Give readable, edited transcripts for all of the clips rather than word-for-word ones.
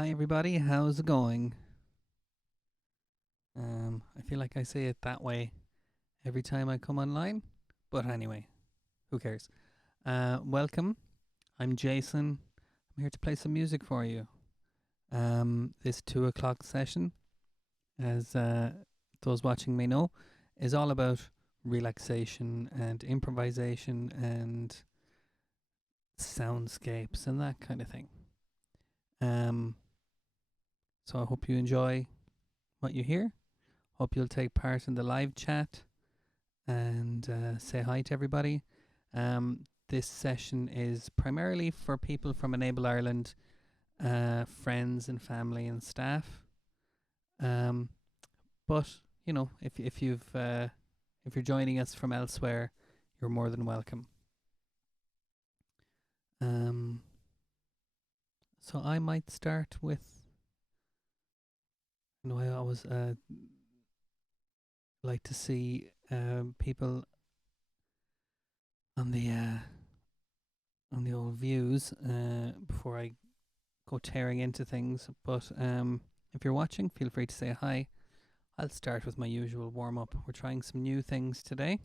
Hi everybody, how's it going? I feel like I say it that way every time I come online, but anyway, who cares? Welcome. I'm Jason. I'm here to play some music for you. This 2 o'clock session, as those watching may know, is all about relaxation and improvisation and soundscapes and that kind of thing. Um, so I hope you enjoy what you hear. Hope you'll take part in the live chat and say hi to everybody. This session is primarily for people from Enable Ireland, friends and family and staff. But you know, if you're joining us from elsewhere, you're more than welcome. So I might start with. I always like to see people on the old views before I go tearing into things. But if you're watching, feel free to say hi. I'll start with my usual warm up. We're trying some new things today.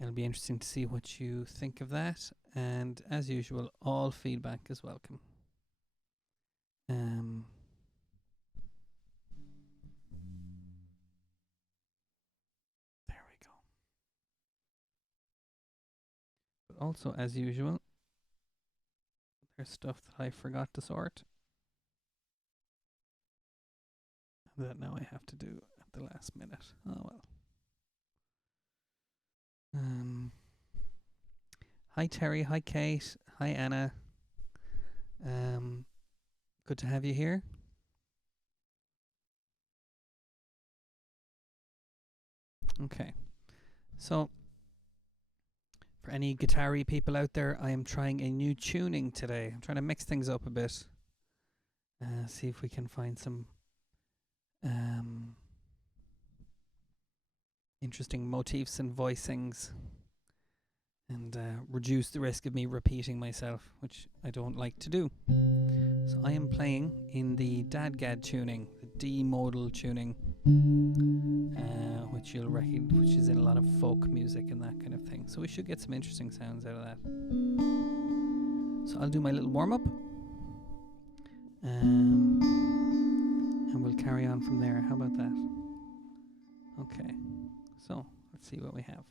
It'll be interesting to see what you think of that. And as usual, all feedback is welcome. There we go. But also, as usual, there's stuff that I forgot to sort that now I have to do at the last minute. Oh well. Hi Terry, hi Kate, hi Anna. Good to have you here. Okay, so for any guitar-y people out there, I am trying a new tuning today. I'm trying to mix things up a bit. See if we can find some interesting motifs and voicings and reduce the risk of me repeating myself, which I don't like to do. So I am playing in the Dadgad tuning, the D modal tuning, which you'll recognize, which is in a lot of folk music and that kind of thing. So we should get some interesting sounds out of that. So I'll do my little warm up, and we'll carry on from there. How about that? Okay. So let's see what we have.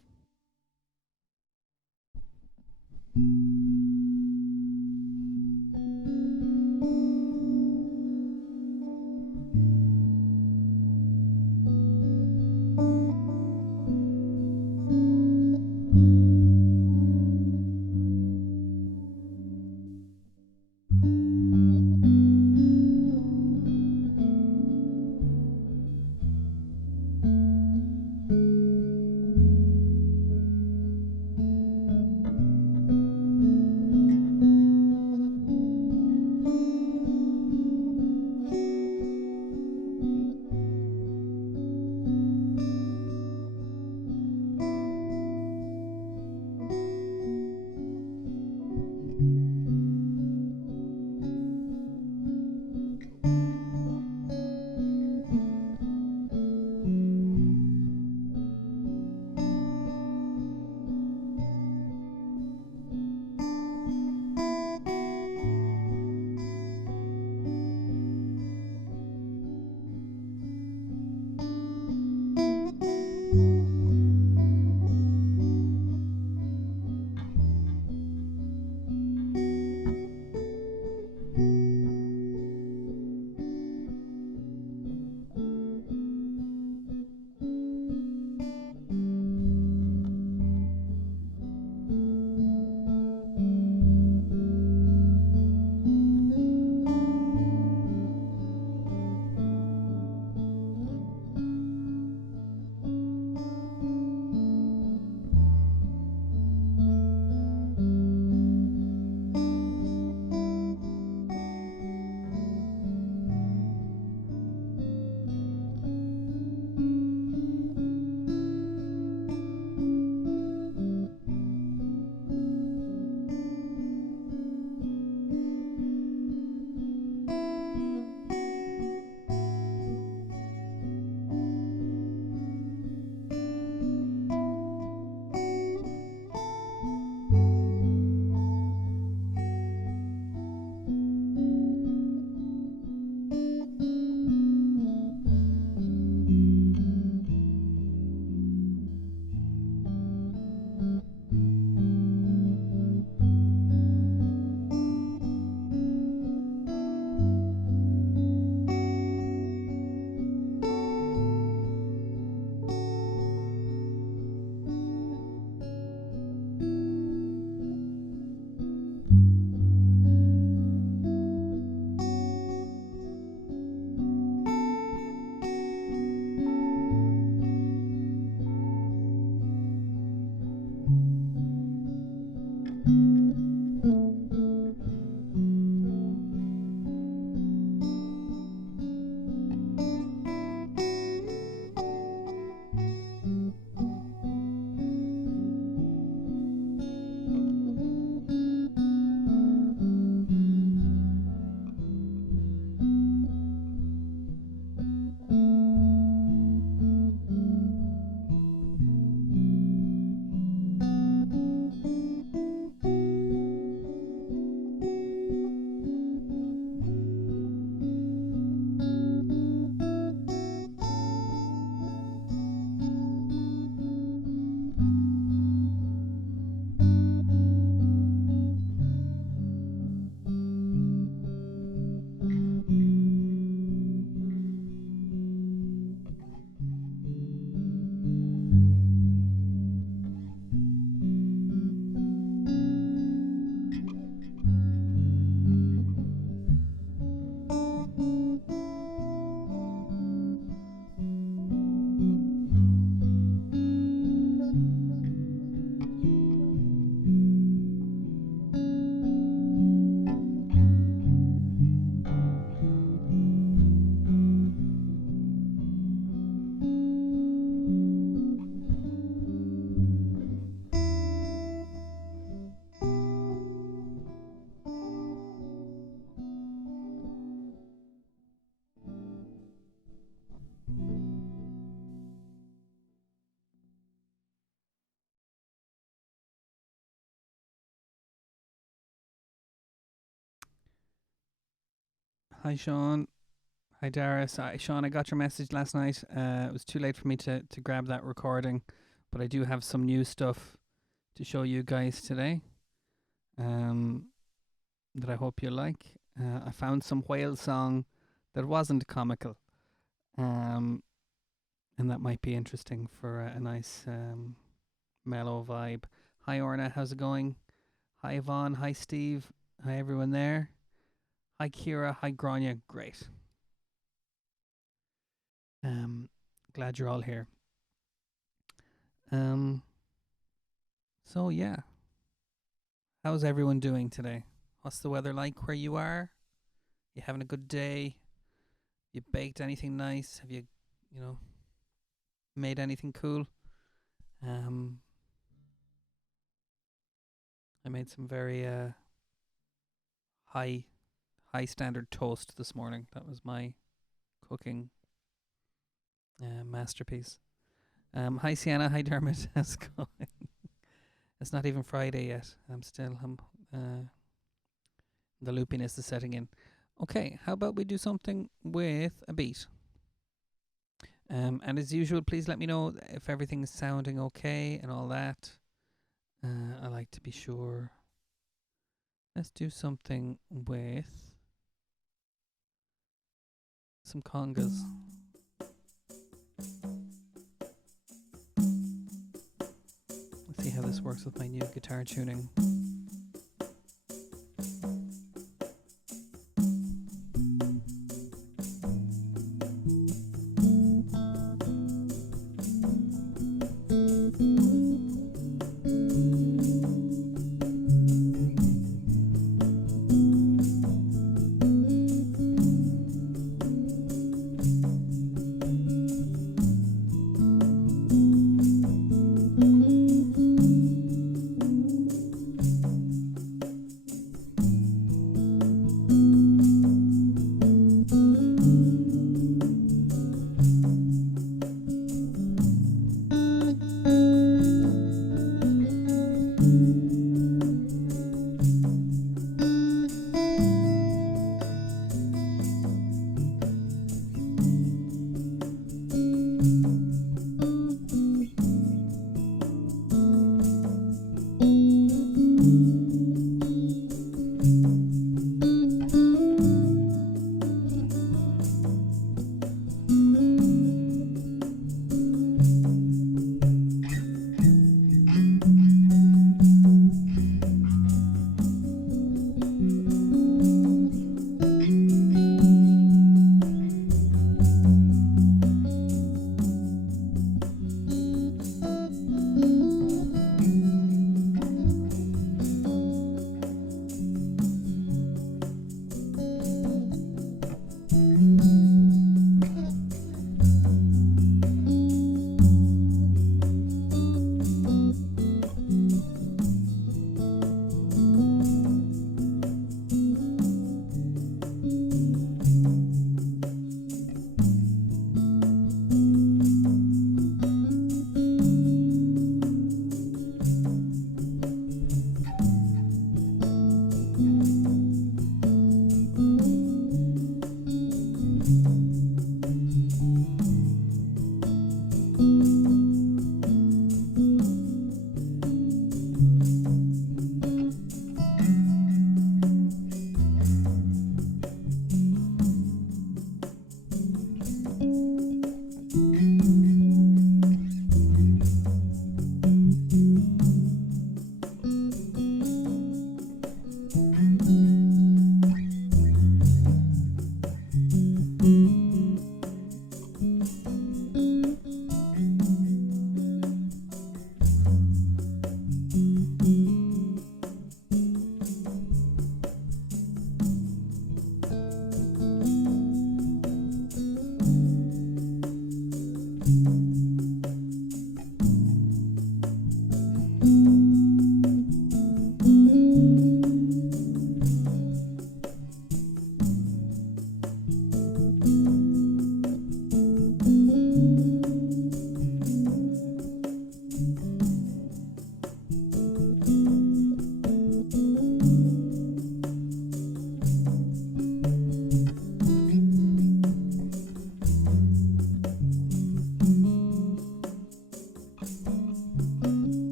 Hi, Sean. Hi, Darius. Sean, I got your message last night. It was too late for me to grab that recording, but I do have some new stuff to show you guys today um, that I hope you like. I found some whale song that wasn't comical, um, and that might be interesting for a nice mellow vibe. Hi, Orna. How's it going? Hi, Yvonne. Hi, Steve. Hi, everyone there. Hi, Kira. Hi, Grania. Great. Um, Glad you're all here. Um, so yeah, how's everyone doing today? What's the weather like where you are? You having a good day? You baked anything nice? Have you made anything cool? Um, I made some very high high standard toast this morning. That was my cooking masterpiece. Hi Sienna. Hi Dermot. How's it going? It's not even Friday yet. The loopiness is setting in. Okay, how about we do something with a beat? And as usual, please let me know if everything is sounding okay and all that. I like to be sure. Let's do something with some congas. Let's see how this works with my new guitar tuning.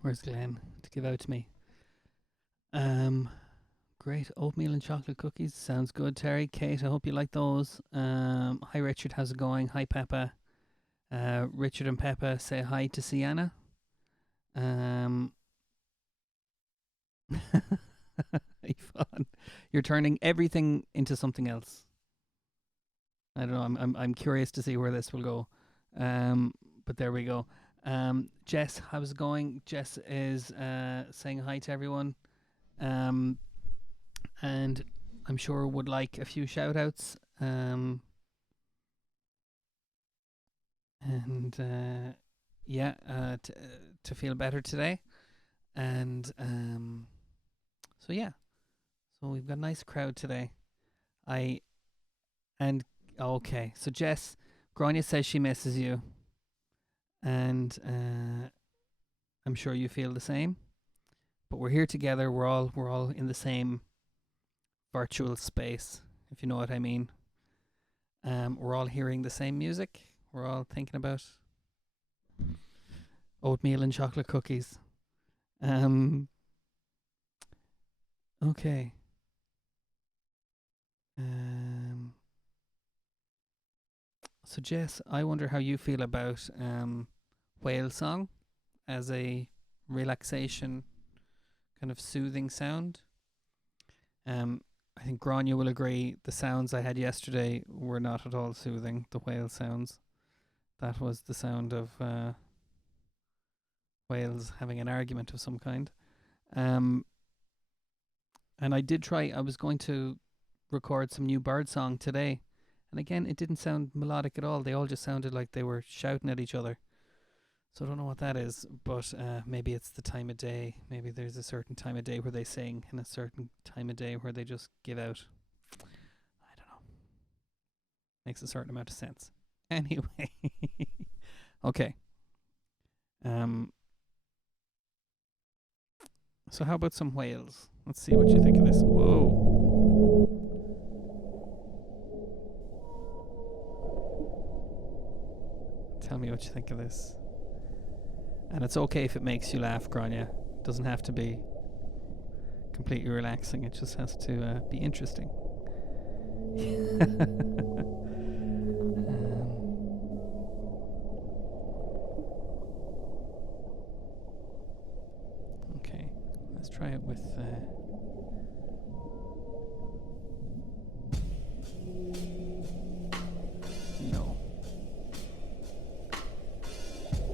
Where's Glenn to give out to me? Um, Great. Oatmeal and chocolate cookies. Sounds good, Terry. Kate, I hope you like those. Hi, Richard. How's it going? Hi, Peppa. Richard and Peppa say hi to Sienna. Um, Yvonne, you're turning everything into something else. I don't know. I'm curious to see where this will go. But there we go. Jess, how's it going? Jess is saying hi to everyone. And I'm sure would like a few shout outs. And yeah, to feel better today. And so yeah, so we've got a nice crowd today. I and okay, so Jess, Grania says she misses you, and I'm sure you feel the same. But we're here together. We're all in the same virtual space, if you know what I mean. We're all hearing the same music. We're all thinking about oatmeal and chocolate cookies. Okay. So Jess, I wonder how you feel about whale song as a relaxation kind of soothing sound. I think Grania will agree the sounds I had yesterday were not at all soothing, the whale sounds. That was the sound of whales having an argument of some kind. And I did try, I was going to record some new bird song today. And again, it didn't sound melodic at all. They all just sounded like they were shouting at each other. So I don't know what that is, but maybe it's the time of day. Maybe there's a certain time of day where they sing and a certain time of day where they just give out. I don't know. Makes a certain amount of sense. Anyway. Okay. So how about some whales? Let's see what you think of this. Whoa. Tell me what you think of this. And it's okay if it makes you laugh, Grania. It doesn't have to be completely relaxing. It just has to be interesting. Okay, let's try it with... No.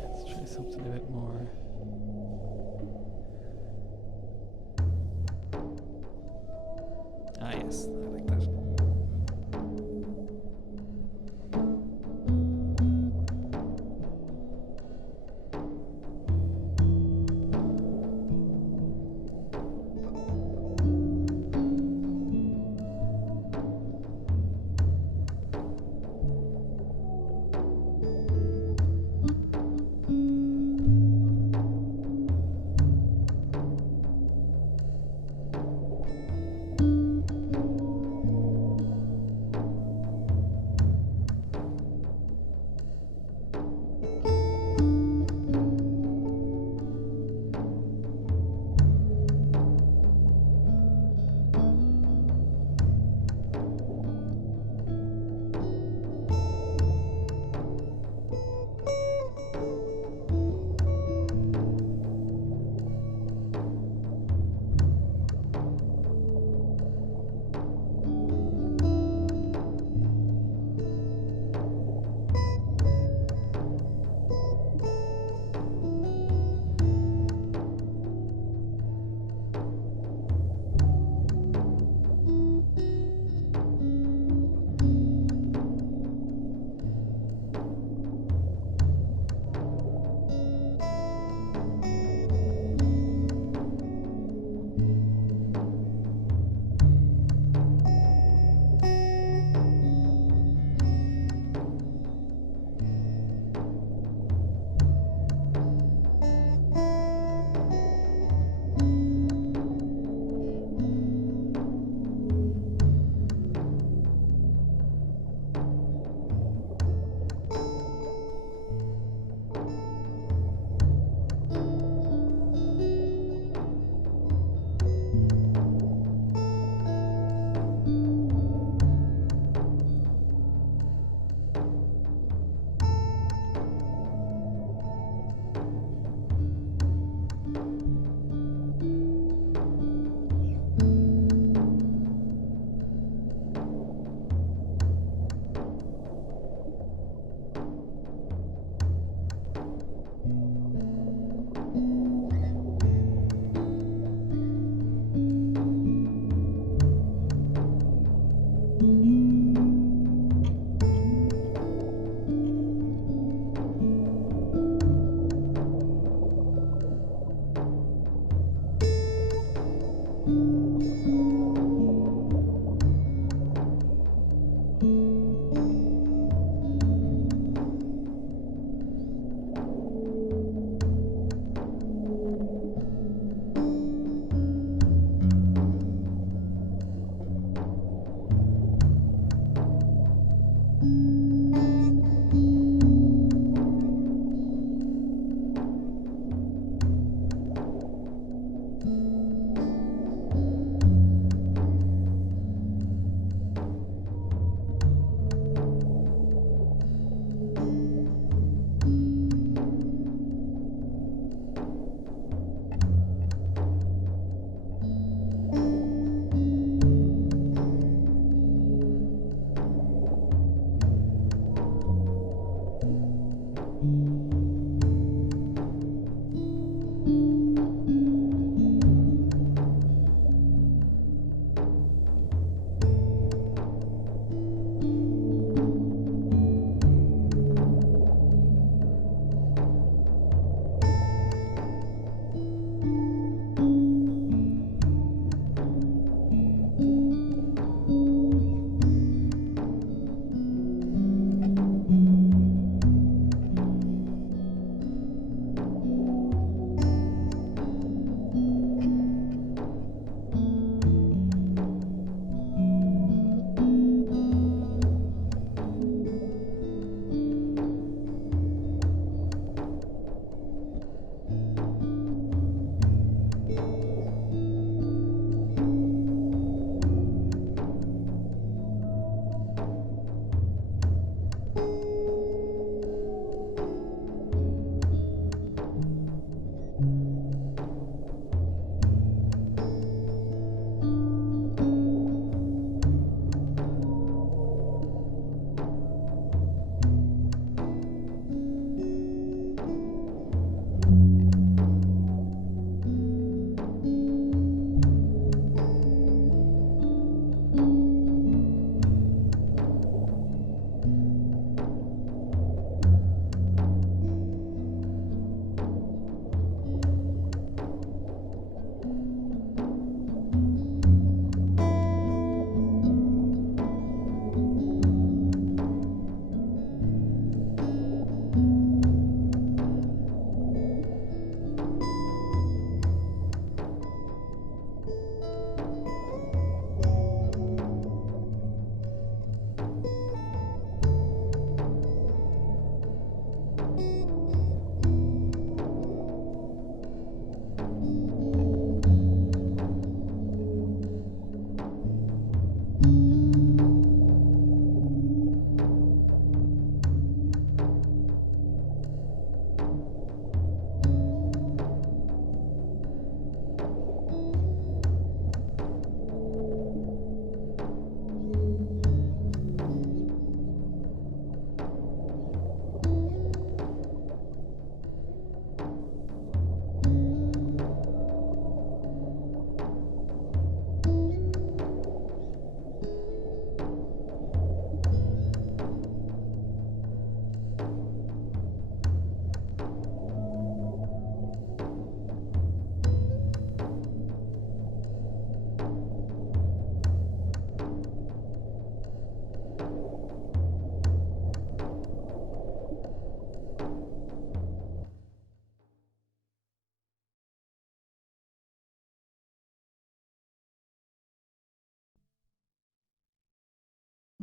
Let's try something a bit more... Ah, yes, I like that.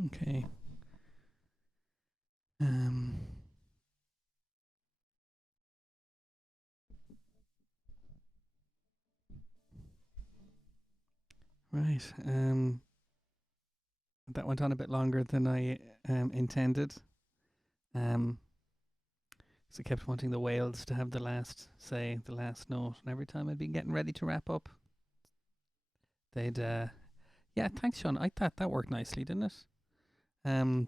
Okay. Um. Right. That went on a bit longer than I intended. Um. So I kept wanting the whales to have the last say, the last note, and every time I'd be getting ready to wrap up, they'd yeah. Thanks, Sean. I thought that worked nicely, didn't it? Um.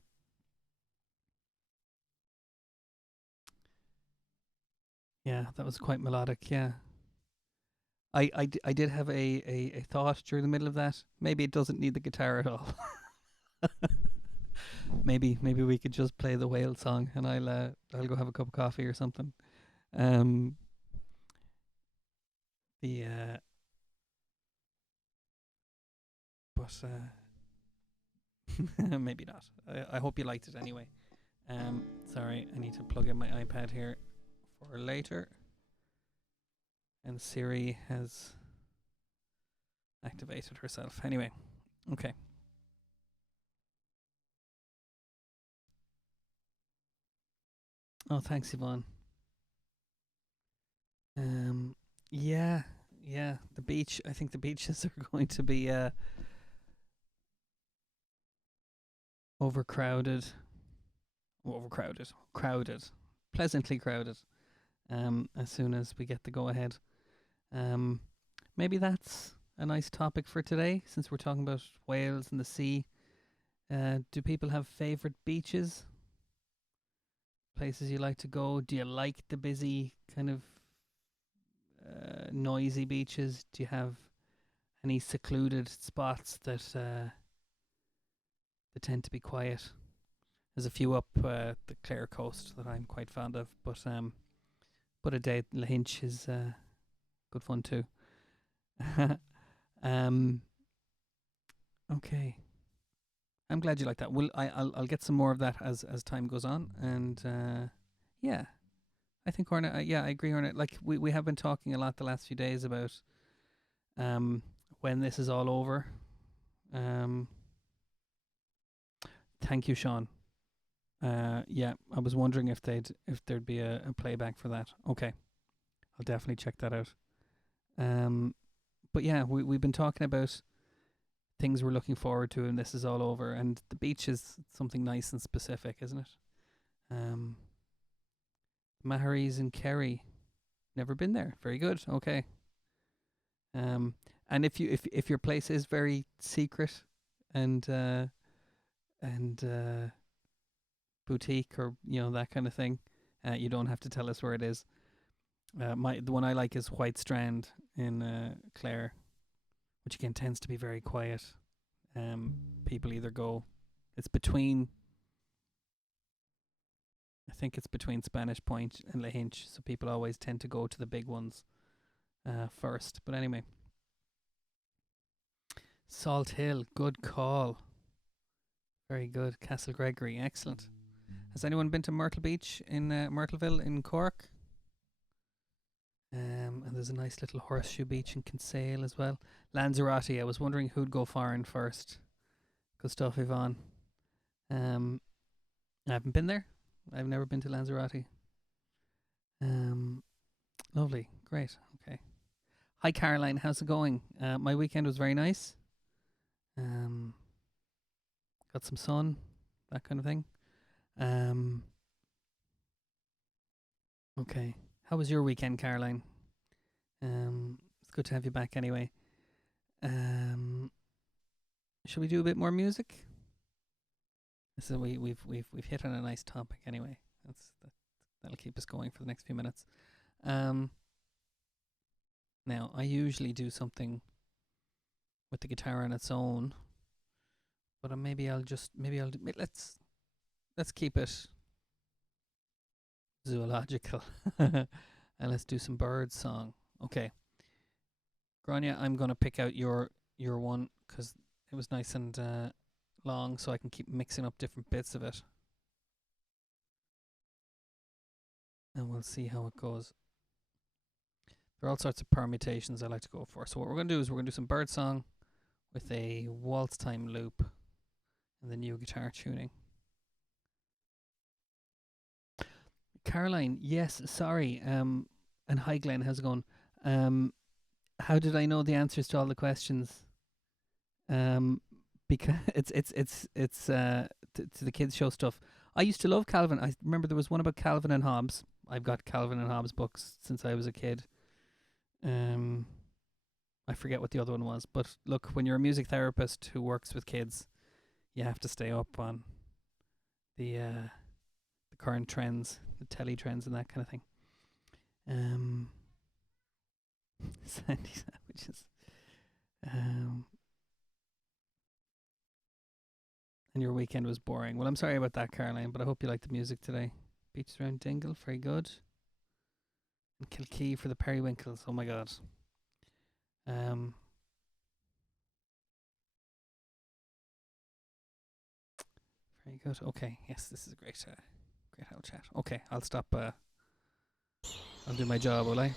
Yeah, that was quite melodic. Yeah. I did have a thought during the middle of that. Maybe it doesn't need the guitar at all. Maybe we could just play the whale song, and I'll go have a cup of coffee or something. Um, the but maybe not. I hope you liked it anyway. Sorry, I need to plug in my iPad here for later. And Siri has activated herself. Anyway, okay. Oh, thanks, Yvonne. Um, yeah, yeah. The beach. I think the beaches are going to be overcrowded, crowded, pleasantly crowded. As soon as we get the go ahead. Um, maybe that's a nice topic for today, since we're talking about whales and the sea. Do people have favorite beaches? Places you like to go? Do you like the busy kind of noisy beaches? Do you have any secluded spots that tend to be quiet? There's a few up the Clare coast that I'm quite fond of, but a day at Lahinch is good fun too. um, okay, I'm glad you like that. I'll get some more of that as time goes on, and yeah, I think Orna. Yeah, I agree, Orna. Like we have been talking a lot the last few days about um when this is all over. Um, thank you, Sean. Yeah, I was wondering if there'd be a playback for that. Okay, I'll definitely check that out. Um, but yeah, we've been talking about things we're looking forward to, and this is all over. And the beach is something nice and specific, isn't it? Um, Mahary's in Kerry. Never been there. Very good. Okay. Um, and if your place is very secret and and boutique or that kind of thing, you don't have to tell us where it is. The one I like is White Strand in Clare, which again tends to be very quiet. People either go, it's between, I think it's between Spanish Point and Lahinch, so people always tend to go to the big ones first. But anyway, Salt Hill, good call. Very good. Castle Gregory, excellent. Has anyone been to Myrtle Beach in Myrtleville in Cork? And there's a nice little horseshoe beach in Kinsale as well. Lanzarote, I was wondering who'd go foreign first. Good stuff, Yvonne. Um, I haven't been there. I've never been to Lanzarote. Um, Lovely, great, okay. Hi, Caroline. How's it going? My weekend was very nice. Um, got some sun, that kind of thing. Um, okay. How was your weekend, Caroline? It's good to have you back anyway. Um, should we do a bit more music? So we've hit on a nice topic anyway. That'll keep us going for the next few minutes. Um, Now I usually do something with the guitar on its own, but let's keep it zoological, and let's do some bird song. Okay, Grania, I'm gonna pick out your one because it was nice and long, so I can keep mixing up different bits of it, and we'll see how it goes. There are all sorts of permutations I like to go for. So what we're gonna do is we're gonna do some bird song with a waltz time loop and the new guitar tuning. Caroline, yes, sorry. And hi Glenn, how's it going? How did I know the answers to all the questions? Because to the kids show stuff. I used to love Calvin. I remember there was one about Calvin and Hobbes. I've got Calvin and Hobbes books since I was a kid. I forget what the other one was, but look, when you're a music therapist who works with kids, you have to stay up on the current trends, the telly trends, and that kind of thing. Sandy sandwiches. And your weekend was boring. Well, I'm sorry about that, Caroline, but I hope you liked the music today. Beaches around Dingle, very good. And Kilkee for the periwinkles. Oh my god. Very good. Okay. Yes, this is a great whole chat. Okay, I'll stop. I'll do my job, will I?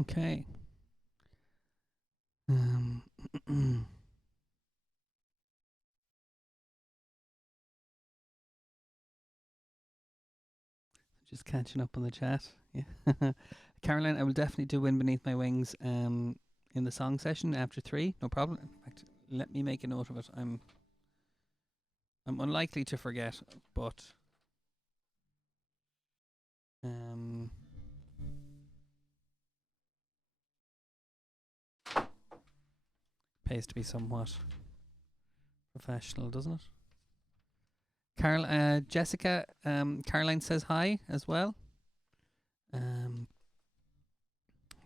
Okay. Um, just catching up on the chat. Yeah. Caroline, I will definitely do Wind Beneath My Wings in the song session after 3. No problem. In fact, let me make a note of it. I'm unlikely to forget, but um, pays to be somewhat professional, doesn't it? Jessica, Caroline says hi as well.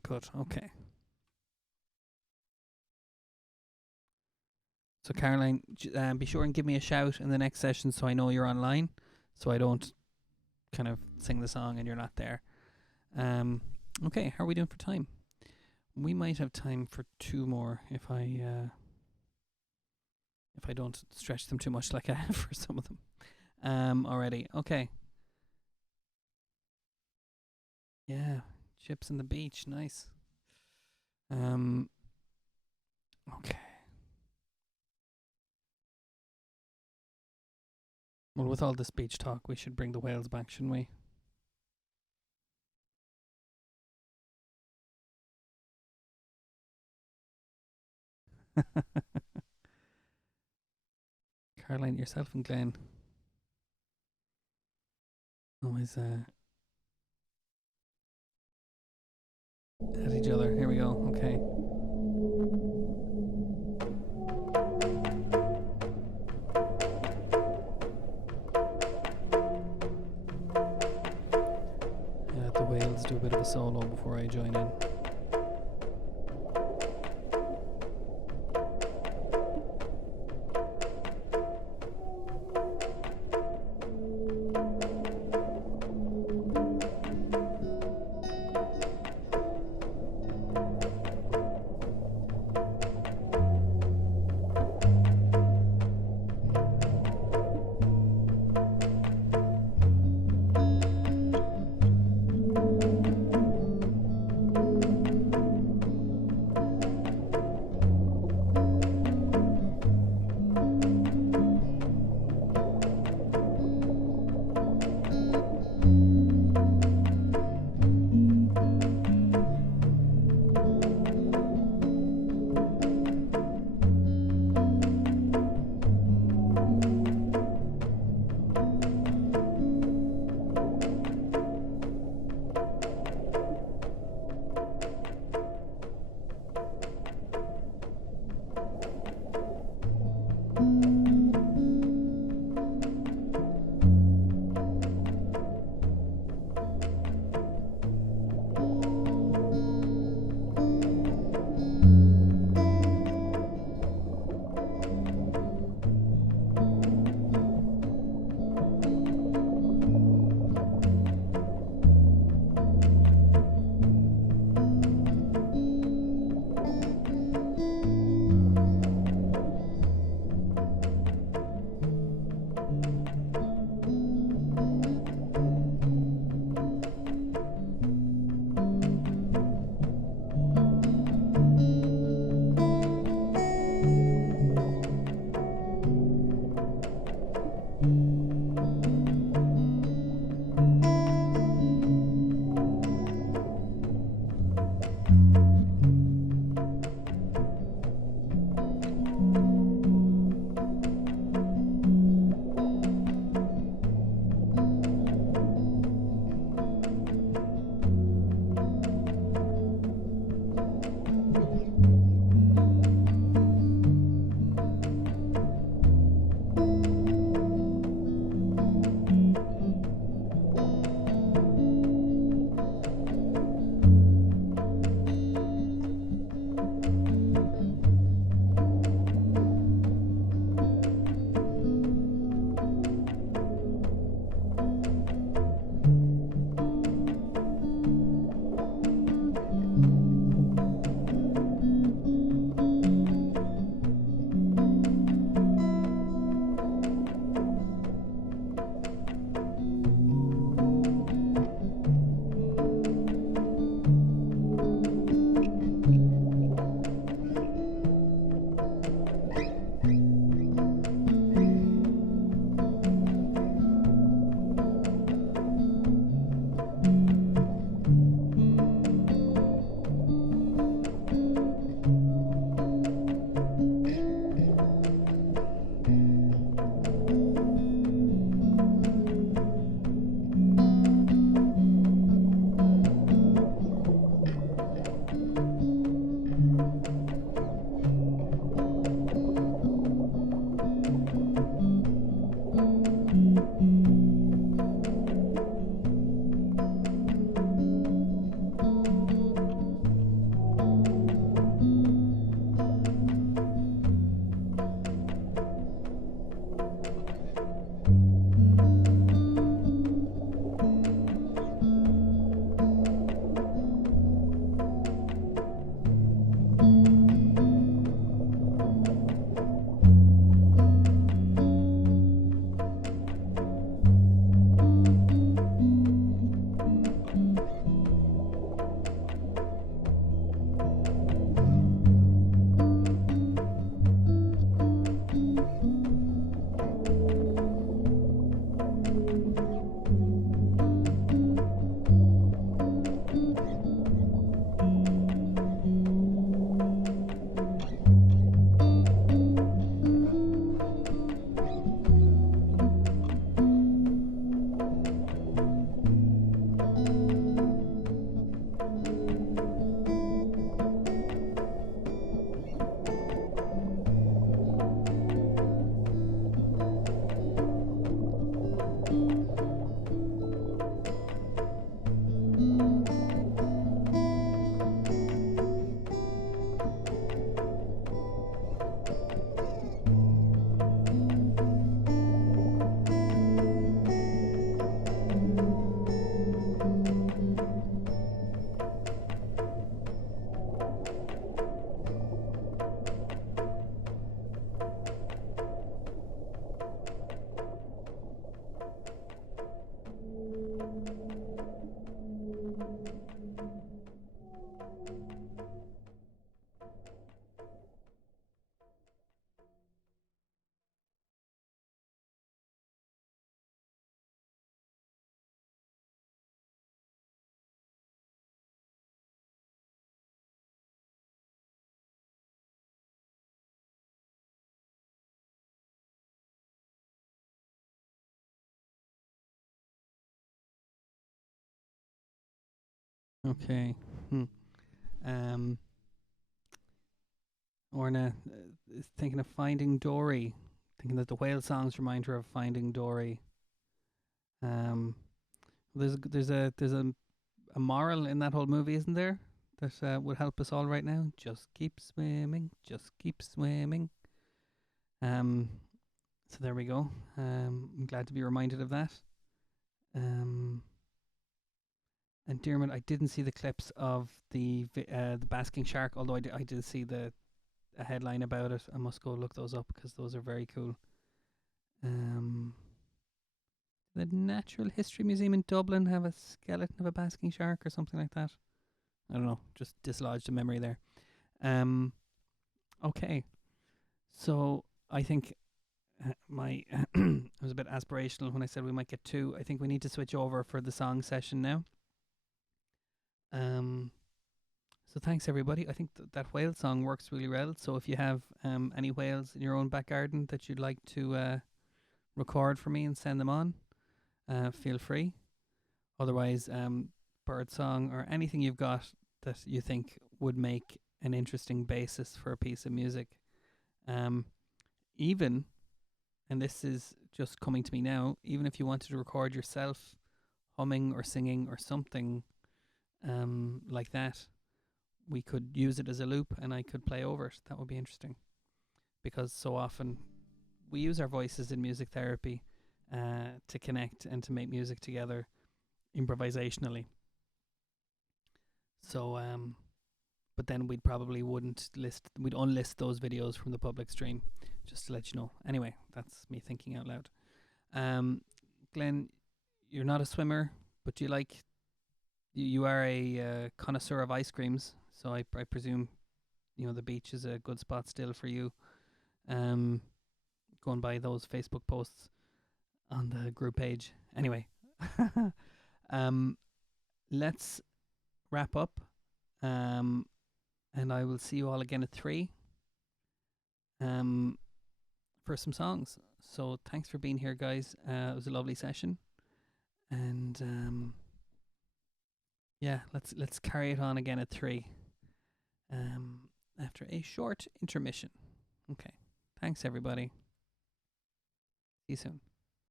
Good. Okay. So Caroline, be sure and give me a shout in the next session so I know you're online, so I don't kind of sing the song and you're not there. Okay, how are we doing for time? We might have time for 2 more if I don't stretch them too much like I have for some of them already. Okay. Yeah, chips on the beach, nice. Okay. Well, with all this beach talk, we should bring the whales back, shouldn't we? Caroline, yourself and Glenn always at each other. Here we go. Okay. Let the whales do a bit of a solo before I join in. Okay. Hmm. Um, Orna is thinking of Finding Dory. Thinking that the whale songs remind her of Finding Dory. Um, there's a moral in that whole movie, isn't there? That would help us all right now. Just keep swimming. Just keep swimming. Um, so there we go. I'm glad to be reminded of that. Um, and Dermot, I didn't see the clips of the basking shark, although I did see the a headline about it. I must go look those up because those are very cool. Um, the Natural History Museum in Dublin have a skeleton of a basking shark or something like that. I don't know, just dislodged a memory there. Um, okay, so I think my I was a bit aspirational when I said we might get two. I think we need to switch over for the song session now. Um, so thanks everybody. I think that whale song works really well. So if you have any whales in your own back garden that you'd like to record for me and send them on, feel free. Otherwise, bird song or anything you've got that you think would make an interesting basis for a piece of music. Um, even, and this is just coming to me now, even if you wanted to record yourself humming or singing or something like that, we could use it as a loop and I could play over it. That would be interesting because so often we use our voices in music therapy to connect and to make music together improvisationally. So, but then we'd probably wouldn't list, we'd unlist those videos from the public stream, just to let you know. Anyway, that's me thinking out loud. Um, Glenn, you're not a swimmer, but you like, you are a connoisseur of ice creams, so I presume, the beach is a good spot still for you. Um, Going by those Facebook posts on the group page. Anyway, um, let's wrap up. Um, and I will see you all again at 3 um, for some songs. So thanks for being here, guys. It was a lovely session, and yeah, let's carry it on again at 3 after a short intermission. Okay, thanks everybody. See you soon.